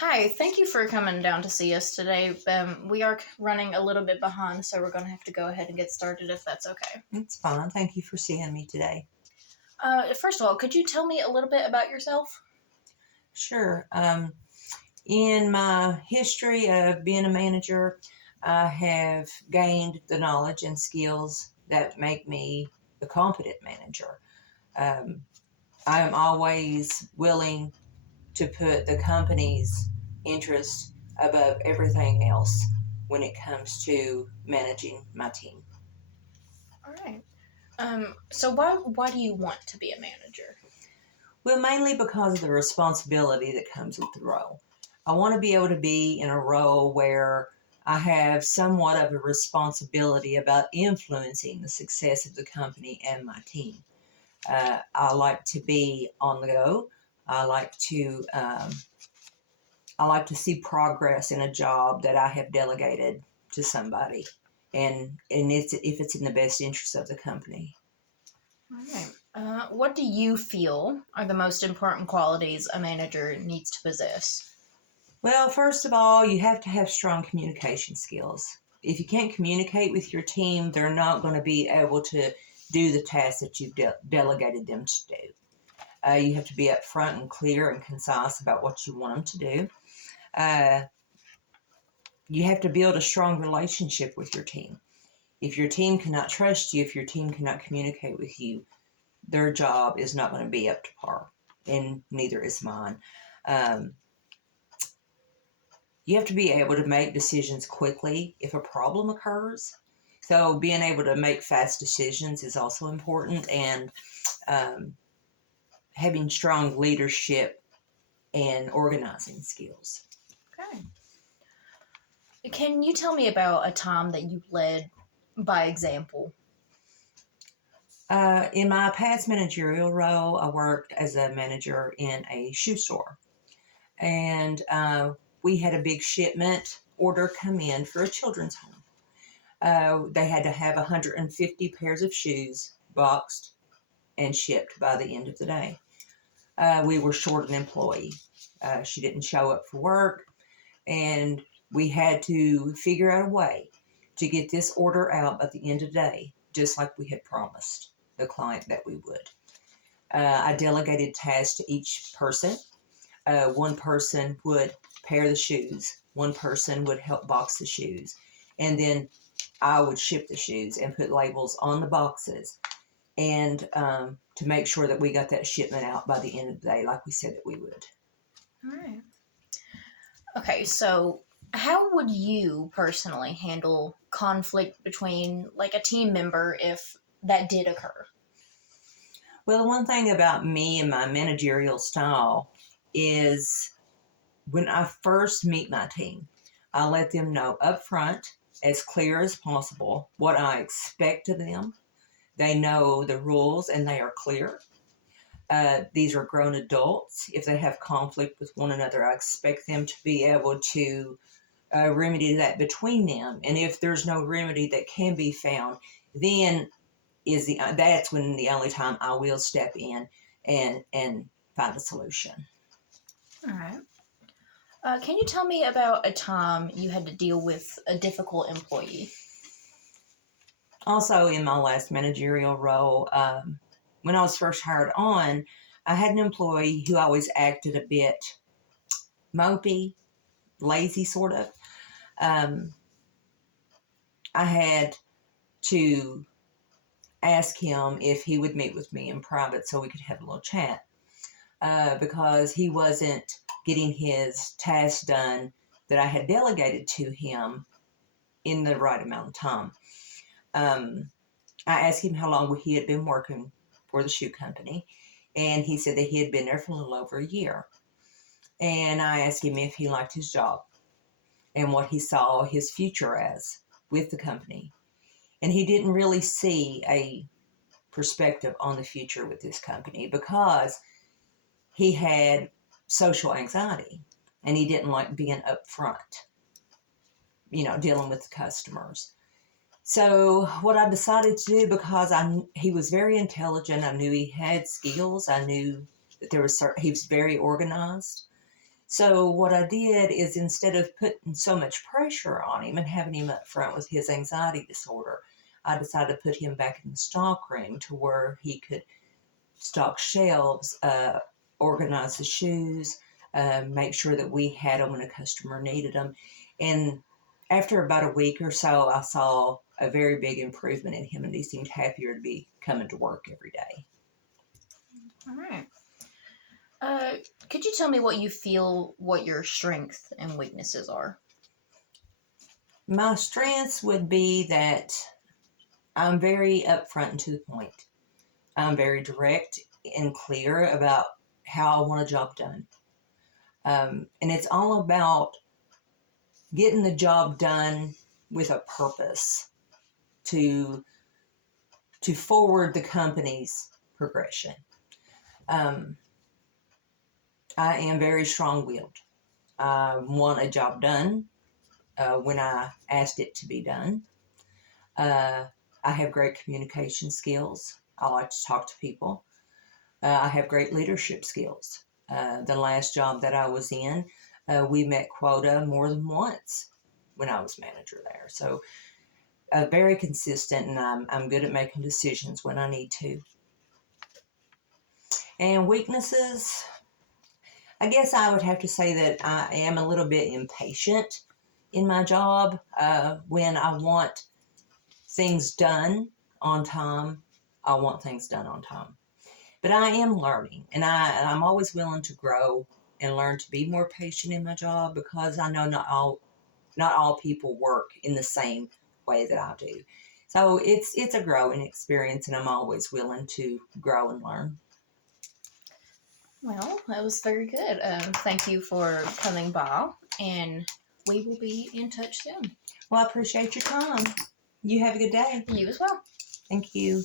Hi, thank you for coming down to see us today. We are running a little bit behind, so we're going to have to go ahead and get started if that's okay. It's fine. Thank you for seeing me today. First of all, could you tell me a little bit about yourself? Sure. In my history of being a manager, I have gained the knowledge and skills that make me a competent manager. Um, I am always willing to put the company's interest above everything else when it comes to managing my team. All right. So why do you want to be a manager? Well, mainly because of the responsibility that comes with the role. I want to be able to be in a role where I have somewhat of a responsibility about influencing the success of the company and my team. I like to be on the go. I like to I like to see progress in a job that I have delegated to somebody, and if it's in the best interest of the company. All right. What do you feel are the most important qualities a manager needs to possess? Well, first of all, you have to have strong communication skills. If you can't communicate with your team, they're not going to be able to do the tasks that you've delegated them to do. You have to be upfront and clear and concise about what you want them to do. Uh, you have to build a strong relationship with your team. If your team cannot trust you, if your team cannot communicate with you, their job is not going to be up to par, and neither is mine. Um, you have to be able to make decisions quickly if a problem occurs. So being able to make fast decisions is also important, and um, having strong leadership and organizing skills. Okay. Can you tell me about a time that you led by example? In my past managerial role, I worked as a manager in a shoe store, and we had a big shipment order come in for a children's home. They had to have 150 pairs of shoes boxed and shipped by the end of the day. We were short an employee. She didn't show up for work, and we had to figure out a way to get this order out by the end of the day, just like we had promised the client that we would. I delegated tasks to each person. One person would pair the shoes, one person would help box the shoes, and then I would ship the shoes and put labels on the boxes and to make sure that we got that shipment out by the end of the day, like we said that we would. All right. Okay, so how would you personally handle conflict between like a team member if that did occur? Well, the one thing about me and my managerial style is when I first meet my team, I let them know up front, as clear as possible, what I expect of them. They know the rules and they are clear. These are grown adults. If they have conflict with one another, I expect them to be able to remedy that between them. And if there's no remedy that can be found, then that's when the only time I will step in and find a solution. All right. Can you tell me about a time you had to deal with a difficult employee? Also, in my last managerial role, when I was first hired on, I had an employee who always acted a bit mopey, lazy, sort of. Um, I had to ask him if he would meet with me in private so we could have a little chat because he wasn't getting his tasks done that I had delegated to him in the right amount of time. Um, I asked him how long he had been working for the shoe company, and he said that he had been there for a little over a year. And I asked him if he liked his job and what he saw his future as with the company. And he didn't really see a perspective on the future with this company because he had social anxiety and he didn't like being upfront, dealing with the customers. So what I decided to do, because he was very intelligent, I knew he had skills, I knew that he was very organized. So what I did is, instead of putting so much pressure on him and having him up front with his anxiety disorder, I decided to put him back in the stock room to where he could stock shelves, organize the shoes, make sure that we had them when a customer needed them. And after about a week or so, I saw a very big improvement in him, and he seemed happier to be coming to work every day. All right. Could you tell me what you feel, what your strengths and weaknesses are? My strengths would be that I'm very upfront and to the point. I'm very direct and clear about how I want a job done. And it's all about getting the job done with a purpose to forward the company's progression. I am very strong-willed. I want a job done when I asked it to be done. I have great communication skills. I like to talk to people. I have great leadership skills. The last job that I was in, we met quota more than once when I was manager there. So very consistent, and I'm good at making decisions when I need to. And weaknesses, I guess I would have to say that I am a little bit impatient in my job. When I want things done on time, I want things done on time. But I am learning, and I'm always willing to grow and learn to be more patient in my job, because I know not all people work in the same way that I do. So it's a growing experience, and I'm always willing to grow and learn. Well, that was very good. Thank you for coming by, and we will be in touch soon. Well, I appreciate your time. You have a good day. You as well. Thank you.